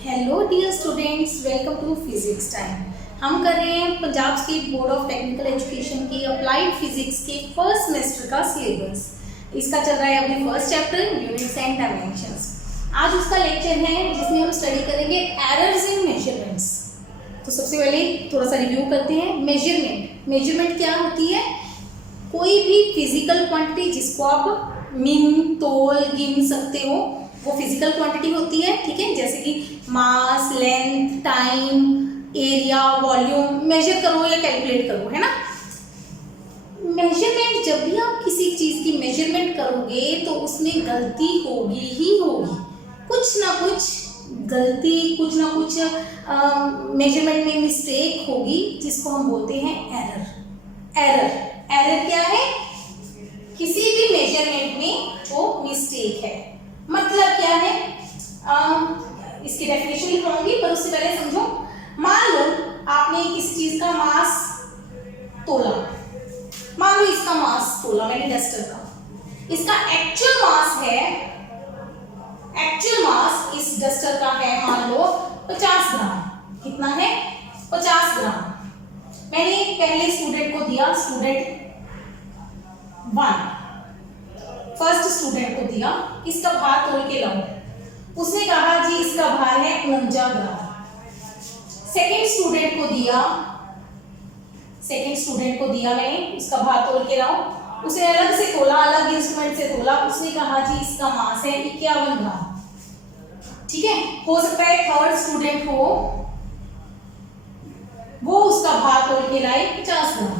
Hello dear students, welcome to physics time. हम कर रहे हैं Punjab state board of technical education की अप्लाइड फिजिक्स के फर्स्ट सेमेस्टर का सिलेबस। इसका चल रहा है अभी first chapter units and dimensions. आज उसका लेक्चर है जिसमें हम स्टडी करेंगे एरर्स इन मेजरमेंट्स। तो सबसे पहले थोड़ा सा रिव्यू करते हैं। मेजरमेंट क्या होती है? कोई भी फिजिकल क्वांटिटी जिसको आप मिन, तोल, गिन सकते हो, वो फिजिकल क्वांटिटी होती है। ठीक है, जैसे कि mass, length, time, area, volume measure करो या कैलकुलेट करो, है ना। मेजरमेंट, जब भी आप किसी चीज की मेजरमेंट करोगे तो उसमें गलती होगी ही होगी, कुछ ना कुछ गलती, कुछ ना कुछ मेजरमेंट में मिस्टेक होगी, जिसको हम बोलते हैं एरर क्या है? किसी भी मेजरमेंट में जो मिस्टेक है। मतलब क्या है? इसकी डेफिनेशन लिखाऊंगी, पर उससे पहले समझो। मान लो आपने किसी चीज का मास तोला, मान लो इसका मास तोला मैंने डस्टर का, इसका एक्चुअल मास इस डस्टर का है मान लो 50 ग्राम। कितना है? 50 ग्राम। मैंने पहले स्टूडेंट को दिया, स्टूडेंट 1, फर्स्ट स्टूडेंट को दिया, इसका भार तोल के लाओ। उसने कहा जी इसका भार है 49 ग्राम। सेकेंड स्टूडेंट को दिया मैंने, इसका भार तोल के लाओ। उसे अलग से तोला, अलग इंस्ट्रूमेंट से तोला। उसने कहा जी इसका मास है 51 ग्राम। ठीक है, हो सकता है थर्ड स्टूडेंट हो, वो उसका भार तोल के लाए 50 ग्राम।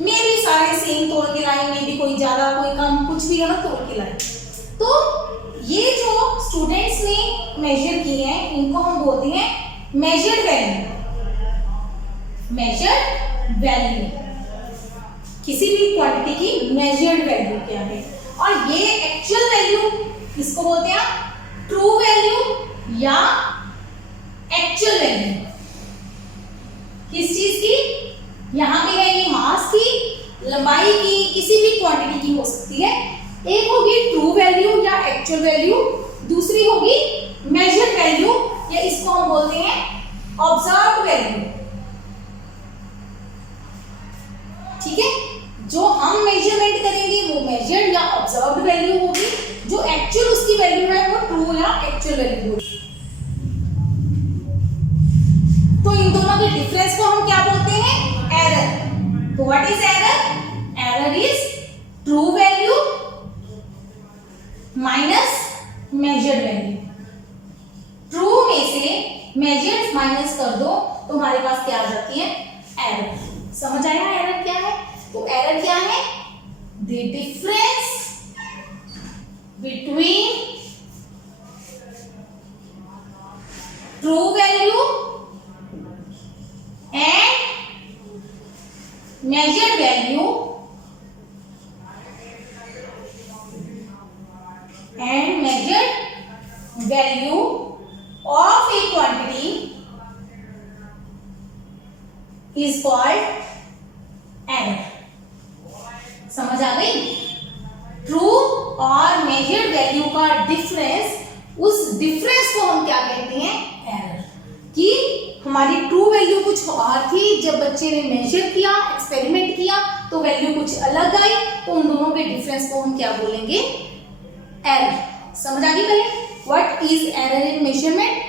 मेरे सारे सेम तोड़ के लाए, में भी कोई ज्यादा कोई कम, कुछ भी है ना, तोड़ के लाए। तो ये जो स्टूडेंट्स ने मेजर किए हैं, इनको हम बोलते हैं मेजर्ड वैल्यू। किसी भी क्वांटिटी की मेजर्ड वैल्यू क्या है? और ये एक्चुअल वैल्यू किसको बोलते हैं? ट्रू वैल्यू या एक्चुअल वैल्यू। किस चीज की? यहाँ पे है ये मास की, लंबाई की, किसी भी क्वांटिटी की हो सकती है। एक होगी ट्रू वैल्यू या एक्चुअल वैल्यू, दूसरी होगी मेजर्ड वैल्यू, या इसको हम बोलते हैं ऑब्जर्व्ड वैल्यू। ठीक है, जो हम मेजरमेंट करेंगे वो मेजर्ड या ऑब्जर्व्ड वैल्यू होगी, जो एक्चुअल उसकी वैल्यू है वो ट्रू या एक्चुअल वैल्यू होगी। तो इन दोनों के डिफरेंस को हम क्या बोलते हैं? एरर। तो what is error? Error is true value minus measured value. True में से मेजर्ड माइनस कर दो तो हमारे पास क्या आ जाती है? एरर। समझ आया एरर क्या है? तो एरर क्या है? The difference between true value and measured value of a quantity is called error। समझ आ गई? ट्रू और मेजर्ड वैल्यू का डिफरेंस, उस डिफरेंस को हम क्या कहते हैं? एरर। कि हमारी ट्रू वैल्यू कुछ और थी, जब बच्चे ने मेजर किया, एक्सपेरिमेंट किया, तो वैल्यू कुछ अलग आई, तो उन दोनों के डिफरेंस को हम क्या बोलेंगे? एरर। समझ आ गई? पहले what is error in measurement?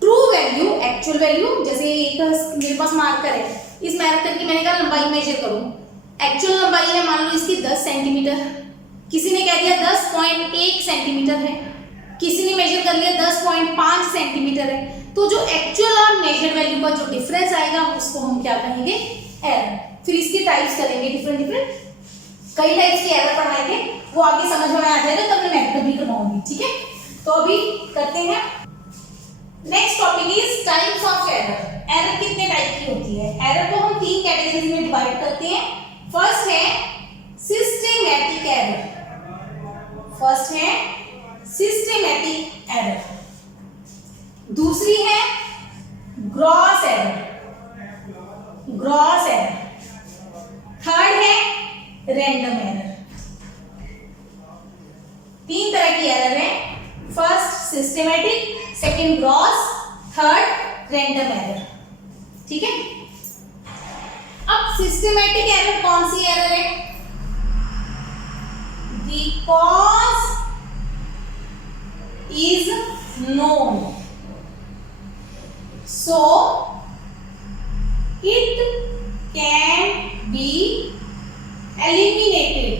True value, actual value. जैसे एक मेरे पास मार्कर है, इस मार्कर की मैंने कहा लंबाई मेजर करूं, एक्चुअल लंबाई है मान लो इसकी 10 सेंटीमीटर, किसी ने कह दिया 10.1 सेंटीमीटर है, किसी ने मेजर कर लिया 10.5 सेंटीमीटर है। तो जो एक्चुअल और मेजर्ड वैल्यू का जो डिफरेंस आएगा उसको हम क्या कहेंगे? एरर। फिर इसकी टाइप्स करेंगे, डिफरेंट कई टाइप्स की एरर पढ़ाएंगे, वो आगे समझ में आ जाएगा, तब मैं मेथड भी करवाऊंगी। ठीक है, तो अभी करते हैं। Next topic is types of error. Error कितने टाइप की होती है? एरर को हम 3 कैटेगरीज में डिवाइड करते हैं। फर्स्ट है सिस्टेमैटिक एरर, दूसरी है ग्रॉस एरर, थर्ड है रैंडम एरर। 3 तरह की एरर है। First systematic, second gross, third random error. ठीक है, अब सिस्टमैटिक एरर कौन सी एरर है? The cause is known, so it can be eliminated.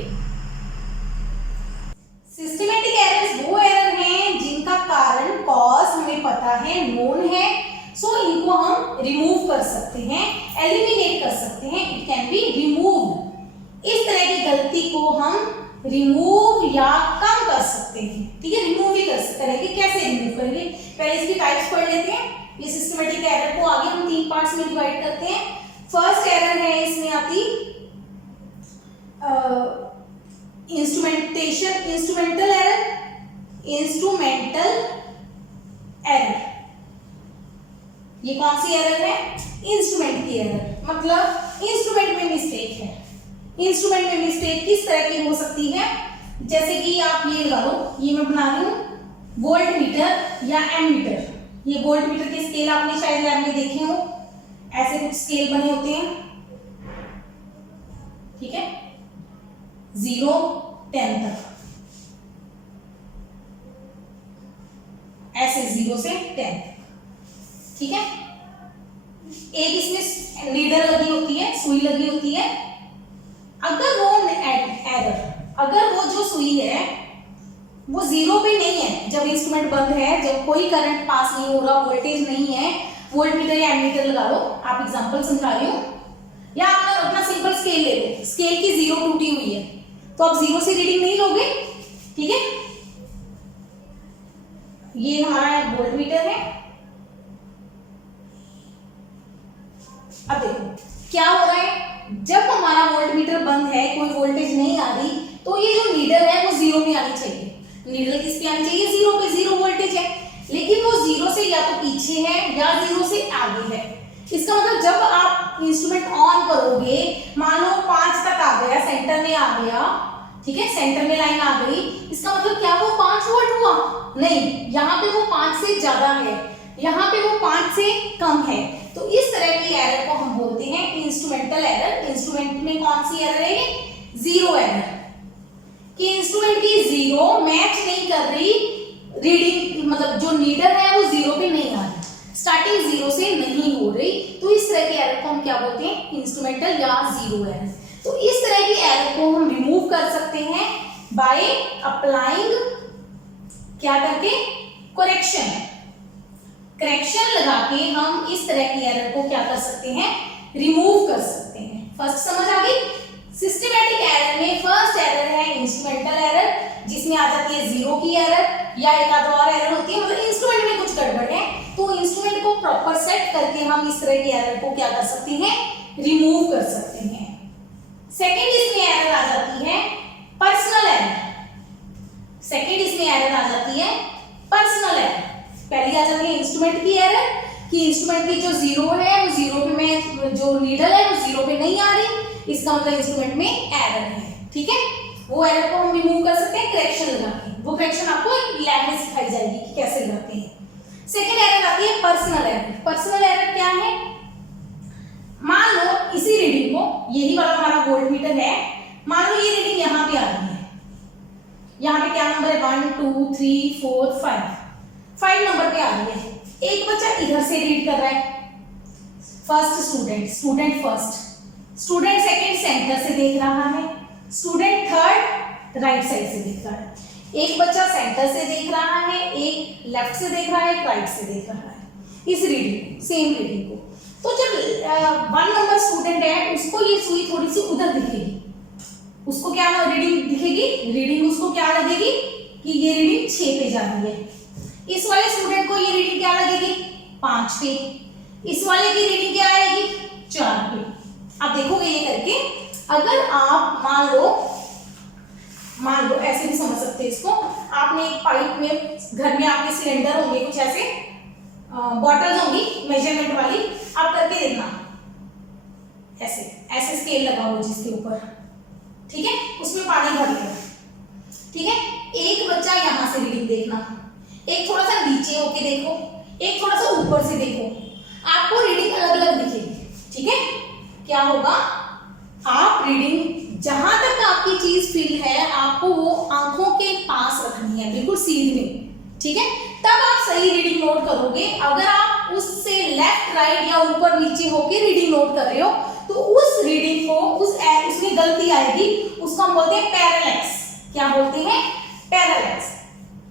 Systematic errors वो एरर हैं जिनका कारण कॉज हमें पता है, नोन है, सो इनको हम रिमूव कर सकते हैं, एलिमिनेट कर सकते हैं। It can be removed. इस तरह की गलती को हम रिमूव या कम कर सकते हैं। ठीक है, रिमूव भी कर सकते हैं। कैसे रिमूव करेंगे? पहले इसकी टाइप्स पढ़ लेते हैं। ये सिस्टमैटिक एरर को आगे हम 3 पार्ट्स में डिवाइड करते हैं। फर्स्ट एरर है इसमें आती इंस्ट्रूमेंटल एरर। ये कौन सी एरर है? इंस्ट्रूमेंट की एरर, मतलब इंस्ट्रूमेंट में मिस्टेक है। इंस्ट्रूमेंट में मिस्टेक किस तरह की हो सकती है? जैसे कि आप ये लगा लो, ये मैं बना रही हूं वोल्ट मीटर या एमीटर। ये वोल्ट मीटर के स्केल आपने शायद लैब में देखे हो, ऐसे कुछ स्केल बने होते हैं। ठीक है, 0 10 तक, ऐसे 0 से 10। ठीक है, एक इसमें नीडल लगी होती है, सुई लगी होती है। अगर वो जो सुई है वो 0 पे नहीं है, जब इंस्ट्रूमेंट बंद है, जब कोई करंट पास नहीं हो रहा, वोल्टेज नहीं है, वोल्ट मीटर या एमीटर लगा लो, आप एग्जांपल समझा रही हूं, या आप अपना सिंपल स्केल ले लो, स्केल की 0 टूटी हुई है, तो आप 0 से रीडिंग नहीं लोगे। ठीक है, ये हमारा वोल्ट मीटर है। अब देखो क्या हो रहा है, जब हमारा वोल्ट मीटर बंद है, कोई वोल्टेज नहीं आ रही, तो ये जो नीडल है वो 0 पे आनी चाहिए। नीडल किस पे आनी चाहिए? 0 पे। 0 वोल्टेज है, लेकिन वो 0 से या तो पीछे है या 0 से आगे है। इसका मतलब जब आप इंस्ट्रूमेंट ऑन करोगे, मान लो 5 तक आ गया, सेंटर में आ गया, ठीक है, सेंटर में लाइन आ गई, इसका मतलब क्या वो 5 वोल्ट हुआ? नहीं, यहाँ पे वो 5 से ज्यादा है, यहाँ पे वो 5 से कम है। तो इस तरह की एरर को हम बोलते हैं इंस्ट्रूमेंटल एरर। इंस्ट्रूमेंट में कौन सी एरर है? ये 0 एरर, कि इंस्ट्रूमेंट की 0 मैच नहीं कर रही रीडिंग, मतलब जो नीडल है वो 0 पे नहीं आ रही, स्टार्टिंग 0 से नहीं हो रही। तो इस तरह की एरर को हम क्या बोलते हैं? इंस्ट्रूमेंटल या 0 एरर। तो इस तरह की एरर को हम रिमूव कर सकते हैं बाय अप्लाइंग, क्या करके? करेक्शन लगा के हम इस तरह की एरर को क्या कर सकते हैं? रिमूव कर सकते हैं। फर्स्ट समझ आ गई? सिस्टमैटिक एरर में फर्स्ट एरर है इंस्ट्रूमेंटल एरर, जिसमें आ जाती है 0 की एरर, या एक आध और एरर होती है, मतलब इंस्ट्रूमेंट में कुछ गड़बड़ है, तो इंस्ट्रूमेंट को प्रॉपर सेट करके हम इस तरह की एरर को क्या कर सकते हैं? रिमूव कर सकते हैं। सेकंड इसमें एरर आ जाती है पर्सनल एरर। सेकंड इसमें एरर आ जाती है पर्सनल एरर। पहली आ जाती है इंस्ट्रूमेंट की एरर, कि इंस्ट्रूमेंट की जो 0 है वो 0 पे में, जो नीडल है वो 0 पे नहीं आ रही, इसका मतलब इंस्ट्रूमेंट में एरर है। ठीक है, वो एरर को हम रिमूव कर सकते हैं करेक्शन लगा के। वो करेक्शन आपको लैब में सिखाई जाएगी कि कैसे लगाते हैं। सेकंड एरर आती है पर्सनल एरर। पर्सनल एरर क्या है? मान लो इसी रीडिंग को, यही वाला हमारा वोल्ट मीटर है, मान लो ये रीडिंग यहाँ पे आ रही है, यहाँ पे क्या नंबर है? 1 2 3 4 5 नंबर पे आ रही है। एक बच्चा इधर से रीड कर रहा है, first student first, student second centre से देख रहा है, स्टूडेंट थर्ड राइट साइड से देख रहा है। एक बच्चा सेंटर से देख रहा है, एक लेफ्ट से देख रहा है, एक राइट से देख रहा है, इस रीडिंग, सेम रीडिंग को। तो जब 1 नंबर स्टूडेंट है, उसको ये सुई थोड़ी सी उधर दिखेगी, उसको क्या रीडिंग दिखेगी? रीडिंग उसको क्या लगेगी कि ये रीडिंग 6 पे जा रही है। इस वाले स्टूडेंट को ये रीडिंग क्या लगेगी? 5 पे। इस वाले की रीडिंग क्या आएगी? 4 पे। आप देखोगे ये करके, अगर आप मान लो ऐसे भी समझ सकते हैं इसको, आपने एक पाइप में, घर में आपके सिलेंडर होंगे, कुछ ऐसे बॉटल्स होंगी मेजरमेंट वाली, आप करके देखना, ऐसे ऐसे स्केल लगा हो जिसके ऊपर, ठीक है, उसमें पानी भर लेना। ठीक है, एक बच्चा यहां से रीडिंग देखना, एक थोड़ा सा नीचे होके देखो, एक थोड़ा सा ऊपर से देखो, आपको रीडिंग अलग अलग दिखेगी। ठीक है, क्या होगा, आप रीडिंग जहां तक आपकी चीज फील है आपको वो आंखों के पास रखनी है, बिल्कुल सीधे में। ठीक है, तब आप सही रीडिंग नोट करोगे। अगर आप उससे लेफ्ट राइट या ऊपर नीचे होके रीडिंग नोट कर रहे हो तो उस रीडिंग को उसमें गलती आएगी, उसको हम बोलते हैं पैरालैक्स। क्या बोलते हैं, पैरालैक्स।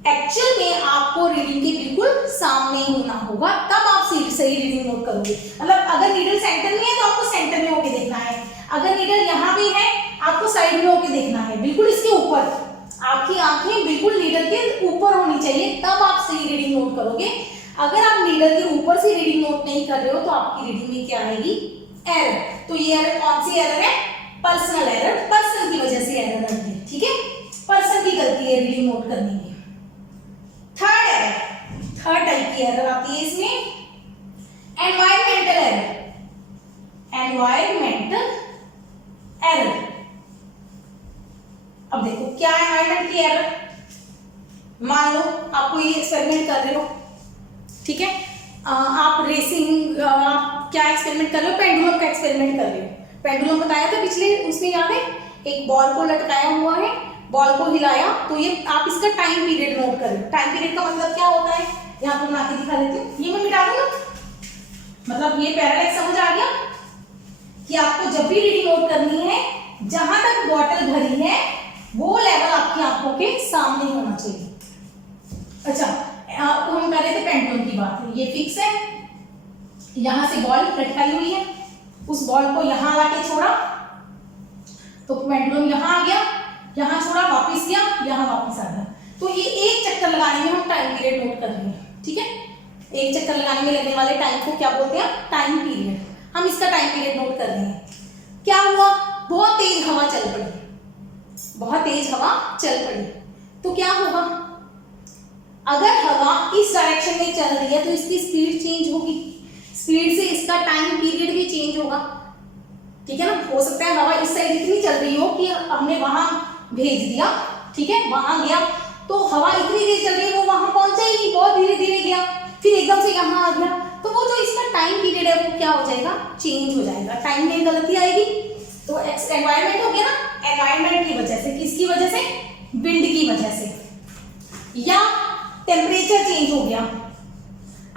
एक्चुअल में आपको रीडिंग के बिल्कुल सामने होना होगा, तब आप सही रीडिंग नोट करोगे। मतलब अगर नीडल सेंटर में है तो आपको सेंटर में होके देखना है, अगर नीडल यहाँ पे है आपको साइड में होके देखना है, बिल्कुल इसके ऊपर। आपकी आंखें बिल्कुल नीडल के ऊपर होनी चाहिए, तब आप सही रीडिंग नोट करोगे। अगर आप नीडल के ऊपर से रीडिंग नोट नहीं कर रहे हो तो आपकी रीडिंग में क्या आएगी, एरर। तो ये एरर कौन सी एरर है, पर्सनल एरर, पर्सन की वजह से एरर आती है। ठीक है, पर्सन की गलती है रीडिंग नोट करने में। थर्ड एरर, थर्ड टाइप की एरर आती है इसमें, एनवायरमेंटल एरर। एनवायरमेंटल एरर, अब देखो क्या है एनवायरमेंट की एरर। मान लो आपको ये एक्सपेरिमेंट कर रहे हो, ठीक है, आप रेसिंग, आप क्या एक्सपेरिमेंट कर रहे हो, पेंडुलम का एक्सपेरिमेंट कर रहे हो। पेंडुलम बताया था पिछले उसमें, याद है, एक बॉल को लटकाया हुआ है, बॉल को हिलाया, तो ये आप इसका टाइम पीरियड नोट कर रहे हो। टाइम पीरियड का मतलब क्या होता है, यहाँ पर बना के दिखा देती हूँ, ये मैं मिटा दूंगा। मतलब ये पैरालैक्स समझ आ गया कि आपको जब भी रीडिंग नोट करनी है, जहां तक बॉटल भरी है वो लेवल आपकी आंखों के सामने होना चाहिए। अच्छा, तो हम कर रहे थे पेंडुलम की बात, ये फिक्स है, यहां से बॉल लटकाई हुई है, उस बॉल को यहां लाके छोड़ा तो पेंडुलम यहां आ गया, यहां छोड़ा वापस गया, यहां वापस आ गया। तो ये एक चक्कर लगाने में हम टाइम पीरियड नोट कर रहे हैं। ठीक है, एक चक्कर लगाने में लगने वाले टाइम को क्या बोलते हैं, टाइम पीरियड। हम इसका टाइम पीरियड नोट कर रहे हैं। क्या हुआ, बहुत तेज हवा चल पड़ी, बहुत तेज हवा चल पड़ी, तो क्या होगा, अगर हवा इस डायरेक्शन में चल रही है तो इसकी स्पीड चेंज होगी, स्पीड से इसका टाइम पीरियड भी चेंज होगा। ठीक है ना, हो सकता है हवा इस साइड इतनी चल रही हो कि हमने वहां भेज दिया, ठीक है, वहां गया, तो हवा इतनी तेज चल रही है वो वहां पहुंचा ही नहीं, बहुत धीरे धीरे गया, फिर एकदम से यहाँ आ गया, तो वो जो इसका टाइम पीरियड है वो क्या हो जाएगा, चेंज हो जाएगा, टाइम में गलती आएगी। तो एनवायरमेंट हो गया ना, एनवायरमेंट की वजह से, किसकी वजह से, विंड की वजह से, या टेम्परेचर चेंज हो गया।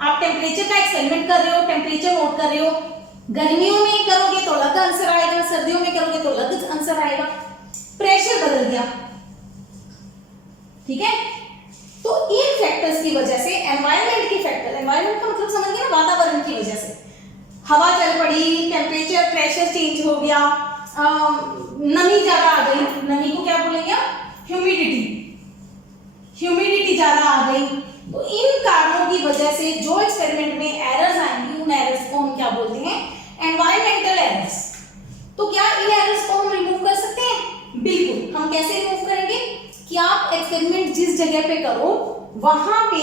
आप टेम्परेचर का एक्सपेरिमेंट कर रहे हो, टेम्परेचर नोट कर रहे हो, गर्मियों में करोगे तो अलग आंसर आएगा, सर्दियों में करोगे तो अलग आंसर आएगा। प्रेशर बदल गया, ठीक है, तो इन फैक्टर्स की वजह से, एनवायरमेंट के फैक्टर, एनवायरमेंट का मतलब समझ गए ना, वातावरण की वजह से हवा चल पड़ी, टेम्परेचर, प्रेशर चेंज हो गया, नमी ज्यादा आ गई, नमी को क्या बोलेंगे, ह्यूमिडिटी, ह्यूमिडिटी ज्यादा आ गई। तो इन कारणों की वजह से जो एक्सपेरिमेंट में एरर्स आएंगी, उन एरर्स को हम क्या बोलते हैं, एनवायरमेंटल एरर्स। तो क्या इन एरर्स को हम रिमूव कर सकते हैं, बिल्कुल। हम कैसे रिमूव करेंगे कि आप एक्सपेरिमेंट जिस जगह पे करो वहां पे,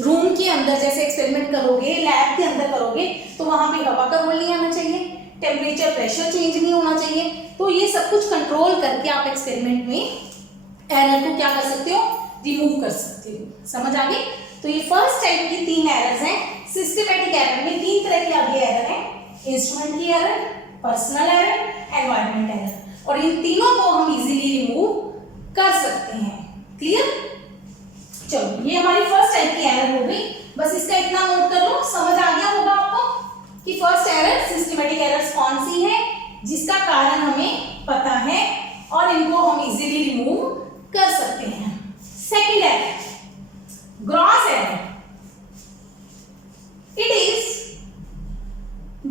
रूम के अंदर जैसे एक्सपेरिमेंट करोगे, लैब के अंदर करोगे, तो वहां पे हवा का रोल नहीं आना चाहिए, टेम्परेचर, प्रेशर चेंज नहीं होना चाहिए। तो ये सब कुछ कंट्रोल करके आप एक्सपेरिमेंट में एरर को क्या कर सकते हो, रिमूव कर सकते हो। समझ आ गई। तो ये फर्स्ट टाइप की 3 एरर्स हैं। सिस्टमैटिक एरर में 3 तरह की आगे एरर है, इंस्ट्रूमेंट की error, personal error, environment error, और इन तीनों को हम इजीली रिमूव कर सकते हैं। क्लियर, चलो ये हमारी फर्स्ट टाइप की एरर हो गई। बस इसका इतना नोट कर लो, समझ आ गया होगा आपको कि फर्स्ट एरर, सिस्टमैटिक एरर्स कौन सी है, जिसका कारण हमें पता है और इनको हम इजीली रिमूव कर सकते हैं। Second error, gross error. It is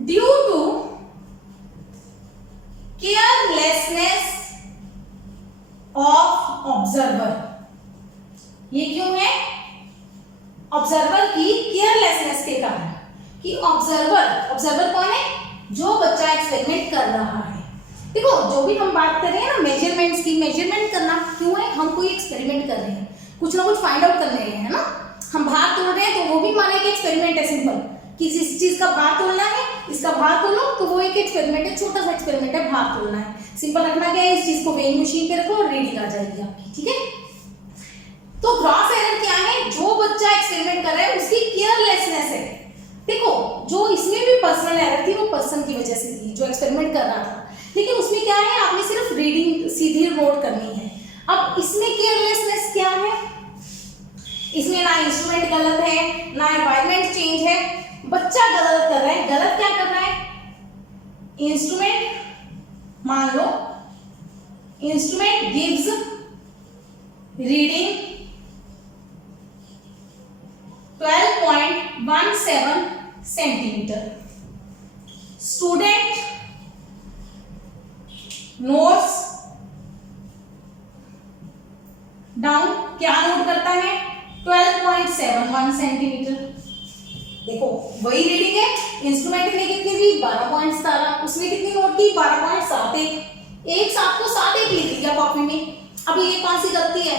due to carelessness of observer. ये क्यों है, ऑब्जर्वर की केयरलेसनेस के कारण, कि ऑब्जर्वर कौन है, जो बच्चा एक्सपेरिमेंट कर रहा है। देखो जो भी हम बात कर रहे हैं ना मेजरमेंट्स की, मेजरमेंट करना क्यों है, हम कोई एक्सपेरिमेंट कर रहे हैं, कुछ ना कुछ फाइंड आउट कर रहे हैं, है ना। हम भार तोड़ रहे हैं तो वो भी माने कि एक्सपेरिमेंट है, सिंपल, किसी चीज का भार तोड़ना है, इसका भार तोलो, तो वो एक एक्सपेरिमेंट है, छोटा सा एक्सपेरिमेंट है, भार तोड़ना है। सिंपल रखना क्या है, इस चीज को वेइंग मशीन पे रखो और रीडिंग आ जाएगी आपकी, ठीक है। तो ग्रॉस एरर क्या है? जो बच्चा एक्सपेरिमेंट कर रहा है उसकी केयरलेसनेस है। देखो जो इसमें भी पर्सनल एरर थी वो पर्सन की वजह से थी जो एक्सपेरिमेंट कर रहा था, लेकिन उसमें क्या है आपने सिर्फ रीडिंग सीधी नोट करनी है। अब इसमें केयरलेसनेस क्या है? इसमें ना इंस्ट्रूमेंट गलत है ना एनवायरनमेंट चेंज है, बच्चा गलत कर रहा है। गलत क्या कर रहा है? इंस्ट्रूमेंट, मान लो instrument gives reading 12.17 centimetre, student notes down, क्या नोट करता है? 12.71 सेंटीमीटर। देखो वही रीडिंग है, इंस्ट्रूमेंट ने कितनी दी? 12.17, उसने कितनी नोट की? 12.71। एक साथ को 7 लिख दिया कॉपी में। अब ये कौन सी गलती है?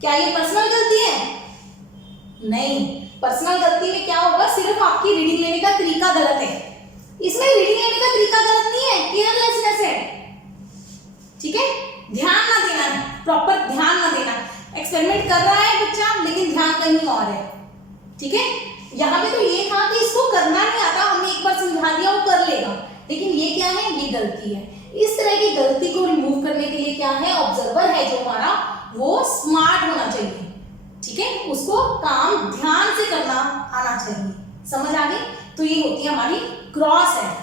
क्या ये पर्सनल गलती है? नहीं, पर्सनल गलती में क्या होगा? सिर्फ आपकी रीडिंग लेने का तरीका गलत है। इसमें रीडिंग लेने का तरीका गलत नहीं है, केयरलेसनेस है। ठीक है, ध्यान ना देना, प्रॉपर ध्यान ना देना। एक्सपेरिमेंट कर रहा है बच्चा लेकिन ध्यान कहीं और है। ठीक है, यहाँ पे तो ये था कि इसको करना नहीं आता, हमने एक बार समझा दिया वो कर लेगा, लेकिन ये क्या है? ये गलती है। इस तरह की गलती को रिमूव करने के लिए क्या है? ऑब्जर्वर है जो हमारा, वो स्मार्ट होना चाहिए। ठीक है, उसको काम ध्यान से करना आना चाहिए। समझ आ गई? तो ये होती है हमारी क्रॉस एरर।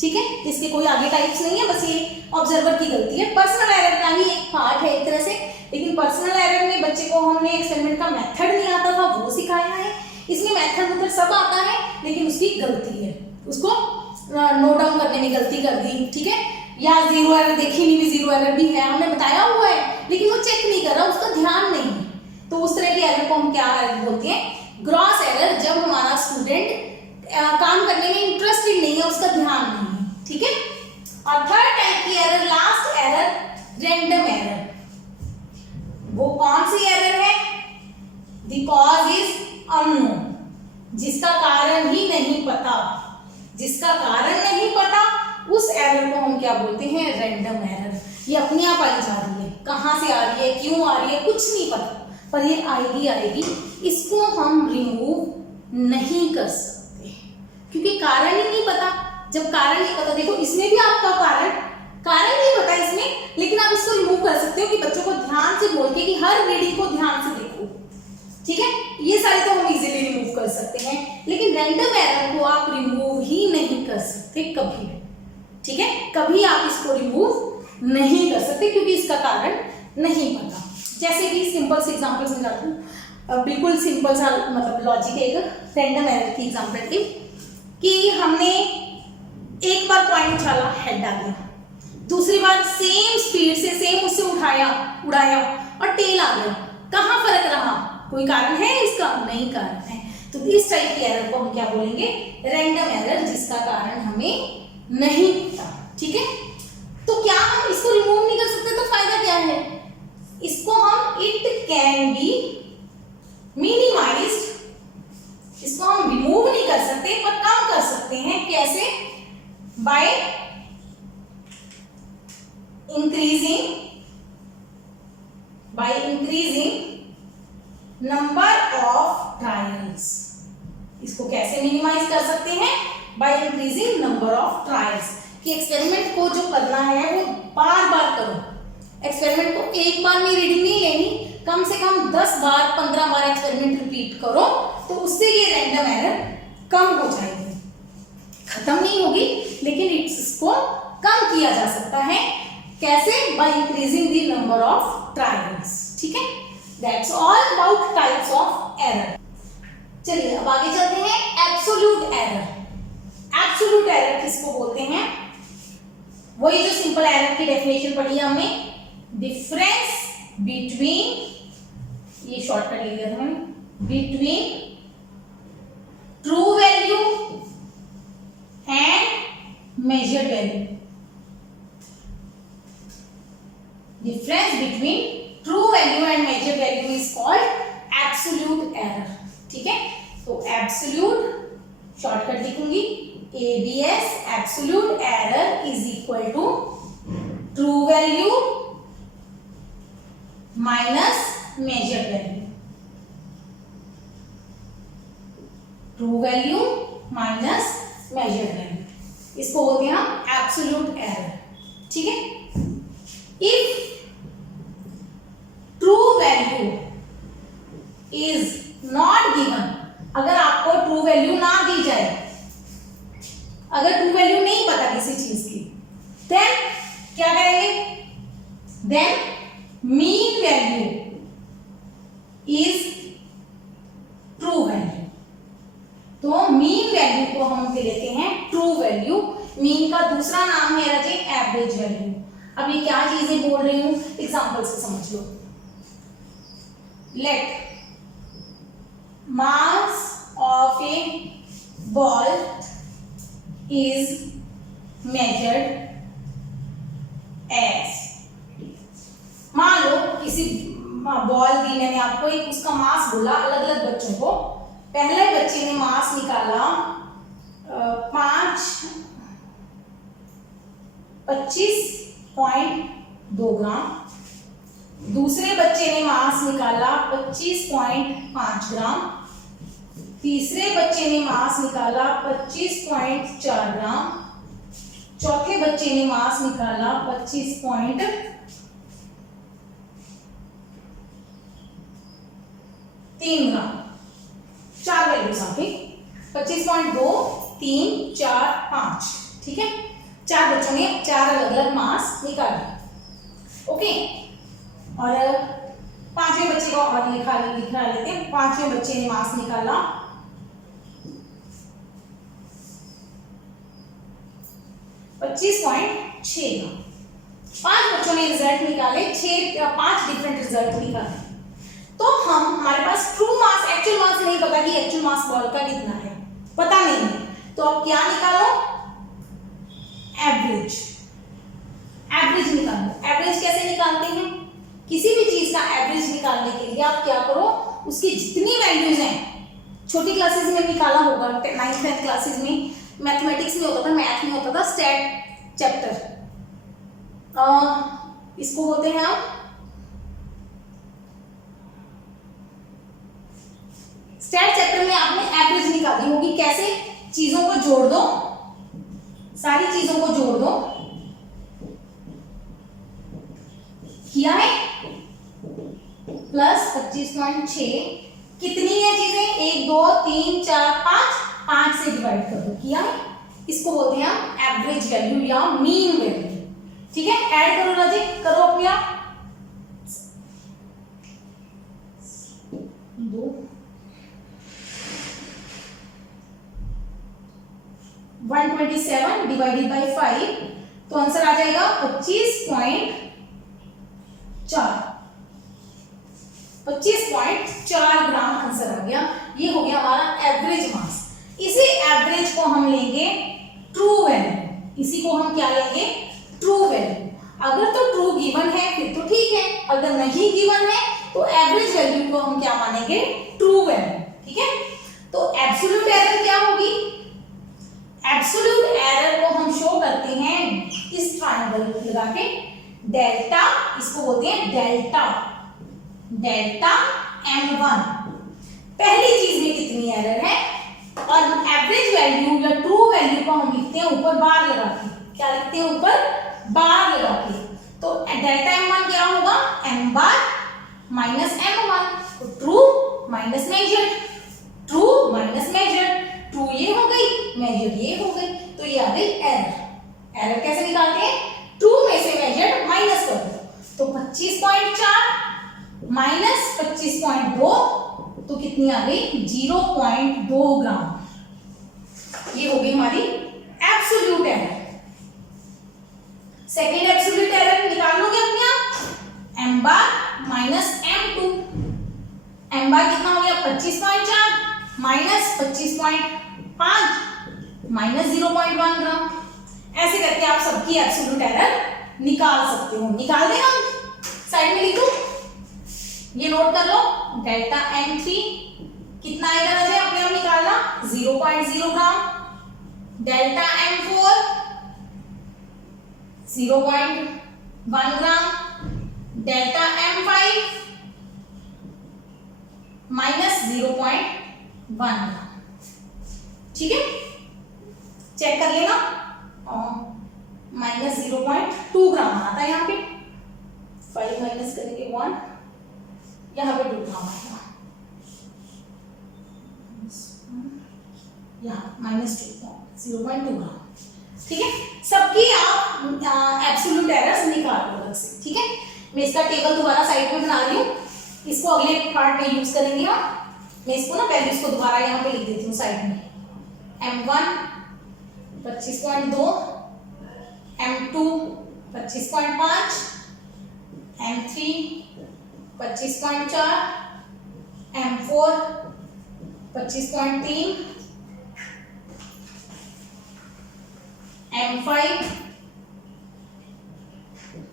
ठीक है, इसके कोई आगे टाइप्स नहीं है, बस ये ऑब्जर्वर की गलती है। पर्सनल एरर का ही एक पार्ट है एक तरह से, लेकिन पर्सनल एरर में बच्चे को हमने एक्सपेरिमेंट का मेथड नहीं आता था वो सिखाया है। इसमें मेथड सब आता है लेकिन उसकी गलती है, उसको नोट डाउन करने में गलती कर दी। ठीक है, या जीरो एरर देखी नहीं भी, जीरो एरर भी है हमने बताया हुआ है लेकिन वो चेक नहीं कर रहा, उसका ध्यान नहीं है। तो उस तरह की एरर को हम क्या एरर बोलते हैं? Gross error. जब हमारा स्टूडेंट काम करने में इंटरेस्टेड नहीं है, उसका ध्यान नहीं है। ठीक है, और थर्ड टाइप की error, last error, random error. वो कौन सी एरर है? द कॉज इज अननोन, जिसका कारण ही नहीं पता। जिसका कारण नहीं पता उस एरर को हम क्या बोलते हैं? Random error. ये अपने आप आई जा रही है, कहाँ से आ रही है, क्यों आ रही है, कुछ नहीं पता, पर ये आएगी आएगी। इसको हम रिमूव नहीं कर सकते क्योंकि कारण ही नहीं पता। जब कारण नहीं पता, देखो इसमें भी आपका कारण नहीं पता इसमें, लेकिन आप इसको रिमूव कर सकते हो कि बच्चों को ध्यान से बोल के कि हर रीडिंग को ध्यान से देखो। ठीक है, ये सारे तो हम इजीली रिमूव कर सकते हैं, लेकिन रैंडम एरर को आप रिमूव ही नहीं कर सकते कभी। ठीक है, कभी आप इसको रिमूव नहीं कर सकते क्योंकि इसका कारण नहीं पता। जैसे कि सिंपल से एग्जांपल समझाती हूँ, बिल्कुल सिंपल सा मतलब लॉजिक है। एक रैंडम एरर की एग्जांपल थी कि हमने एक बार पॉइंट उछाला, हेड आ गया, दूसरी बार सेम स्पीड से सेम उससे उड़ाया और टेल आ गया। कहाँ फर्क रहा? कोई कारण है इसका? नहीं कारण है। तो इस टाइप की एरर को हम क्या बोलेंगे? रैंडम एरर, जिसका कारण हमें नहीं पता। ठीक है, तो क्या हम इसको रिमूव नहीं कर सकते? तो फायदा क्या है? इसको हम इट कैन बी मिनिमाइज्ड, इसको हम रिमूव नहीं कर सकते पर कम कर सकते हैं। कैसे? By increasing number of trials. इसको कैसे मिनिमाइज कर सकते हैं? By increasing number of trials. कि एक्सपेरिमेंट को जो करना है वो बार बार करो। एक्सपेरिमेंट को एक बार में रीडिंग नहीं लेनी, कम से कम 10 बार 15 बार एक्सपेरिमेंट रिपीट करो, तो उससे ये रैंडम एरर कम हो जाएगी। खत्म नहीं होगी लेकिन इसको कम किया जा सकता है। कैसे? By increasing the number of trials. ठीक है, that's all about types of error. चलिए अब आगे चलते हैं। Absolute error. एब्सोल्यूट एरर किसको बोलते हैं? वही जो सिंपल एरर की डेफिनेशन पढ़ी है हमने, डिफरेंस बिटवीन, ये शॉर्टकट ले लिया था मैंने, between true value and measured value. Difference between true value and measured value is called absolute error. ठीक है, तो एब्सोल्यूट शॉर्टकट लिखूंगी, ABS, absolute error is equal to true value minus measured value, true value minus measured value, इसको बोलते हैं हम absolute error. ठीक है, if true value is not given, अगर आपको ट्रू वैल्यू ना दी जाए, अगर ट्रू वैल्यू नहीं पता किसी चीज की, देन क्या करेंगे, then mean value is true value. तो मीन वैल्यू को हम लेते हैं ट्रू वैल्यू। मीन का दूसरा नाम है राजे एवरेज वैल्यू। अब ये क्या चीजें बोल रही हूं, एग्जांपल से समझ लो। Let mass of a ball is measured as, मान लो किसी बॉल दी मैंने आपको, एक उसका मास बोला अलग अलग बच्चों को। पहले बच्चे ने मास निकाला 25.2 ग्राम, दूसरे बच्चे ने मास निकाला 25.5 ग्राम, तीसरे बच्चे ने मास निकाला 25.4 ग्राम, चौथे बच्चे ने मास निकाला 25.3 ग्राम। 4 वैल्यूज आ गई, 25.2, 3, 4, 5। ठीक है, 4 बच्चों ने 4 अलग अलग मास निकाले। ओके, और 5वें बच्चे को और लिखा लेते हैं। 5वें बच्चे ने मास निकाला 25.6 ग्राम। 5 बच्चों ने रिजल्ट निकाले, 5 डिफरेंट रिजल्ट निकाले। तो हमारे पास ट्रू मास, एक्चुअल मास नहीं पता कि एक्चुअल मास बॉल का कितना है, पता नहीं है। तो अब क्या निकालो, एवरेज। एवरेज निकालो। एवरेज कैसे निकालते हैं, किसी भी चीज का एवरेज निकालने के लिए आप क्या करो, उसकी जितनी वैल्यूज हैं, छोटी क्लासेस में निकाला होगा, 9th 10th क्लासेस में मैथमेटिक्स में होता था, मैथ में होता था, स्टैट चैप्टर, इसको बोलते हैं आप स्टैट चैप्टर में आपने एवरेज निकाली होगी। कैसे, चीजों को जोड़ दो, सारी चीजों को जोड़ दो, किया है प्लस 25.6, कितनी है चीजें, 1 2 3 4 5 से डिवाइड कर दो, किया है। इसको बोलते हैं हम एवरेज वैल्यू या मीन वैल्यू। ठीक है, ऐड करो राजे, करो अपने आप। 127 डिवाइडेड बाई 5, तो आंसर आ जाएगा 25.4 ग्राम आंसर आ गया। ये हो गया हमारा एवरेज मास। इसी एवरेज को हम लेंगे ट्रू वैल्यू, इसी को हम क्या लेंगे, ट्रू वैल्यू। अगर तो ट्रू गिवन है फिर तो ठीक है, अगर नहीं गिवन है तो एवरेज वैल्यू को हम क्या मानेंगे, ट्रू वैल्यू। ठीक है, तो एब्सोल्यूट एरर क्या होगी, एब्सोल्यूट एरर को हम शो करते हैं इस ट्रायंगल लगा के, डेल्टा, इसको बोलते हैं डेल्टा, डेल्टा M1। पहली चीज में कितनी एरर है, और एवरेज वैल्यू या ट्रू वैल्यू को हम लिखते हैं ऊपर बार लगा के, क्या लिखते हैं, ऊपर बार लगा के। तो डेल्टा M1 क्या होगा, M बार माइनस M1, तो true minus measured, true minus measured, true ये हो गई, मेजर्ड ये हो गई, तो ये आ गई एरर। एरर कैसे निकालते हैं, ट्रू में से मेजर्ड माइनस कर दो, तो 25.4 माइनस 25.2, तो कितनी आ गई, 0.2 ग्राम। ये हो गई हमारी absolute error. Second absolute error निकाल लोगे अपने आप, M बार माइनस M2, M बार कितना हो गया, 25.4 माइनस 25.5 माइनस 0.1 ग्राम। ऐसे करके आप सबकी एब्सोल्यूट एरर निकाल सकते हो। निकाल दें हम, साइड में लिख दो, ये नोट कर लो, डेल्टा M3 कितना आएगा राजे, अपने आप निकालना, 0.0 ग्राम, डेल्टा M4 0.1 ग्राम, डेल्टा M5 माइनस 0.1 ग्राम। ठीक है, चेक कर लेना। माइनस 0.2 ग्राम आना था यहाँ पे, 5 माइनस करेंगे 1, यहाँ पे 2 ग्राम आएगा, यहाँ माइनस 0.2 ग्राम। ठीक है, सबकी आप एब्सोल्यूट एरर्स निकाल लो अलग से। ठीक है, मैं इसका टेबल दोबारा साइड में बना रही हूँ, इसको अगले पार्ट में यूज करेंगे हम। मैं इसको ना पहले इसको दोबारा यहाँ पे लिख देती हूँ साइड में। M1 25.2, M2 25.5, M3 25.4, M4 25.3, M5।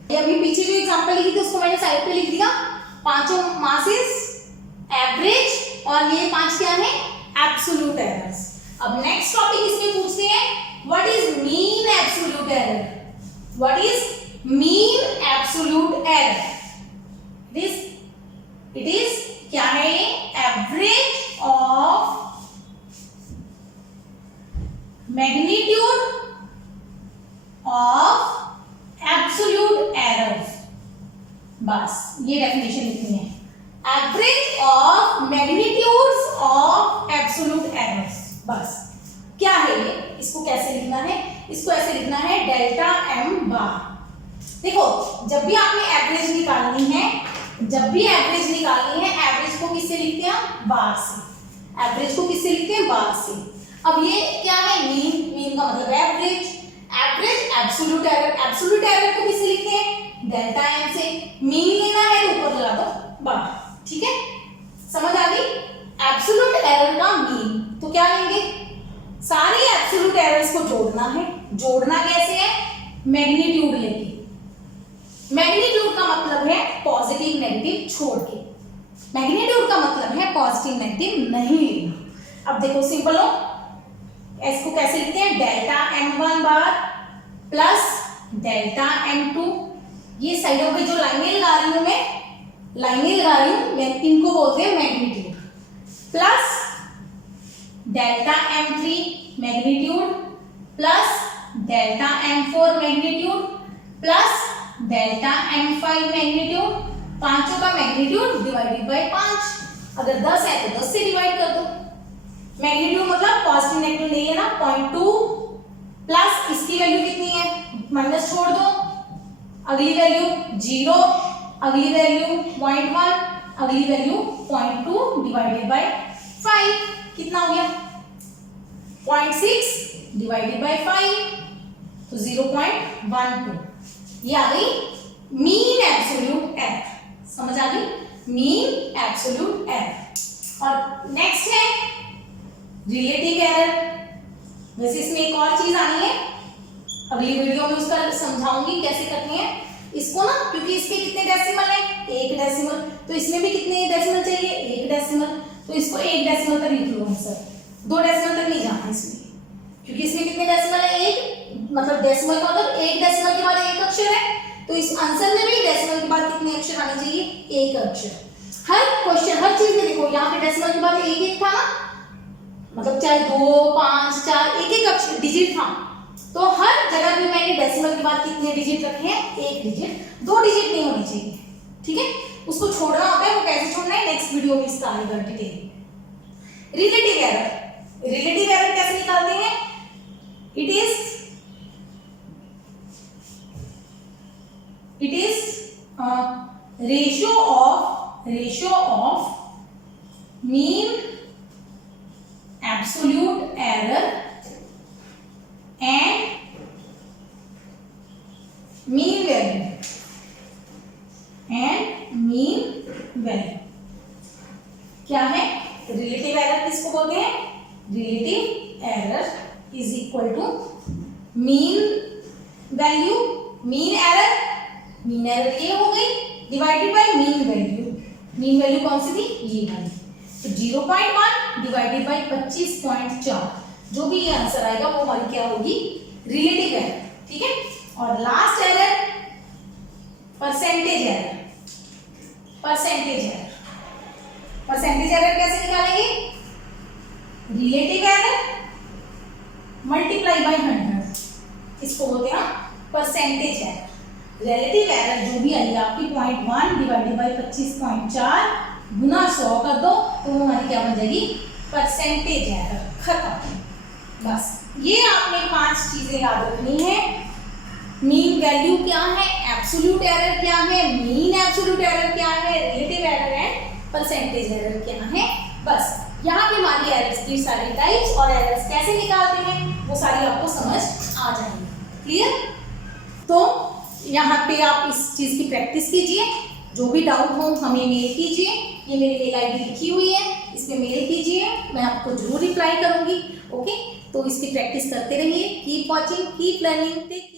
अभी पीछे जो एग्जांपल लिखी थी उसको मैंने साइड पे लिख दिया। पांचों मासेस, एवरेज और ये 5 क्या है, एब्सोल्यूट एरर्स। अब नेक्स्ट टॉपिक इसमें पूछते हैं what is mean absolute error. What is mean absolute error? It is क्या है, average of magnitude of absolute errors. बस ये डेफिनेशन लिखनी है, average of magnitudes of absolute errors. बस क्या है ये, इसको कैसे लिखना है, इसको ऐसे लिखना है डेल्टा एम बार। देखो जब भी आपने एवरेज निकालनी है, एवरेज को किससे लिखते हैं, बार से। एवरेज को किससे लिखते हैं, बार से। अब ये क्या है, मीन का मतलब एवरेज एब्सोल्यूट एरर को किससे लिखते हैं, डेल्टा एम से। मीन लेना है तो ऊपर लगा दो बार। ठीक है, समझ आ गई। एब्सोल्यूट एरर का मीन तो क्या लेंगे, सारे एब्सोल्यूट एरर्स को जोड़ना है। जोड़ना कैसे है, मैग्नीट्यूड लेके। मैग्नीट्यूड का मतलब है पॉजिटिव नेगेटिव छोड़ के, मैग्नीट्यूड का मतलब है पॉजिटिव नेगेटिव नहीं लेना। अब देखो सिंपल हो, इसको कैसे लिखते हैं, डेल्टा M1 बार प्लस डेल्टा M2। ये साइडों पे जो लाइनें लगा रही हूं मैं इनको बोलते हैं magnitude, plus delta M3 magnitude plus delta M4 magnitude plus delta M5 magnitude. पांचों का मैग्नीट्यूड डिवाइडेड बाय 5। अगर 10 है तो 10 से डिवाइड कर दो। मैग्नीट्यूड मतलब पॉजिटिव नेगेटिव नहीं है ना, 0.2 प्लस इसकी वैल्यू कितनी है, माइनस छोड़ दो, अगली वैल्यू 0, अगली वैल्यू 0.1, अगली वैल्यू 0.2 डिवाइडेड बाय 5। कितना हो गया, 0.6 डिवाइडेड बाय 5 तो 0.12। ये आ गई मीन एब्सोल्यूट एरर। समझ आ गई, मीन एब्सोल्यूट एरर। और नेक्स्ट है रिलेटिव एरर। वैसे इसमें एक और चीज आनी है, अगली वीडियो में उसका समझाऊंगी कैसे करनी है इसको ना, क्योंकि इसके कितने डेसिमल है, 1 डेसिमल। तो इसमें भी कितने डेसिमल चाहिए, 1 डेसिमल। तो इसको 1 डेसिमल तक लिख लो सर, 2 डेसिमल तक नहीं जाना इसमें, क्योंकि इसमें कितने डेसिमल है, 1। मतलब डेसिमल का मतलब 1 डेसिमल के बाद 1 अक्षर है, तो इस आंसर में भी डेसिमल के बाद कितने अक्षर आने चाहिए, 1 अक्षर। हर क्वेश्चन, हर चीज में देखो, यहाँ पे डेसिमल के बाद 1 था ना, मतलब चाहे 2, 5, 4, 1 अक्षर डिजिट था, तो हर जगह पे मैंने डेसिमल के बाद कितने डिजिट रखे हैं, 1 डिजिट, 2 डिजिट नहीं होने चाहिए। ठीक है, उसको छोड़ना होता है, वो कैसे छोड़ना है नेक्स्ट वीडियो में इसका आएगा डिटेल। रिलेटिव एरर कैसे निकालते हैं, it is ratio of mean absolute error and mean value. क्या है, रिलेटिव एरर किसको बोलते हैं, relative error is equal to mean value. Mean error ये हो गई डिवाइडेड बाय मीन वैल्यू कौन सी थी, ये वाली। तो 0.1 डिवाइडेड बाय 25.4, जो भी ये आंसर आएगा वो हमारी क्या होगी, रिलेटिव एरर। ठीक है, और last error percentage error. Percentage error कैसे निकालेंगे? रिलेटिव एरर मल्टीप्लाई बाय 100, इसको बोलते हैं परसेंटेज एरर। रिलेटिव एरर जो भी आई आपकी 0.1 डिवाइडेड बाय 25.4 गुना 100 कर दो तो वो हमारी क्या बन जाएगी? Percentage error. खत्म। बस ये आपने 5 चीजें याद रखनी है। मीन वैल्यू क्या है, एब्सोल्यूट एरर क्या है, मीन एब्सोल्यूट एरर क्या है, relative error and percentage error क्या है। बस यहाँ पे हमारी एरर्स की सारी टाइप्स और एरर्स कैसे निकालते हैं वो सारी आपको समझ आ जाएंगी। क्लियर? तो यहाँ पे आप इस चीज की प्रैक्टिस कीजिए। जो भी डाउट हो हमें मेल कीजिए, ये मेरी मेल आईडी लिखी हुई है, इसमें मेल कीजिए, मैं आपको जरूर रिप्लाई करूंगी। ओके, तो इसकी प्रैक्टिस करते रहिए। Keep watching, keep learning.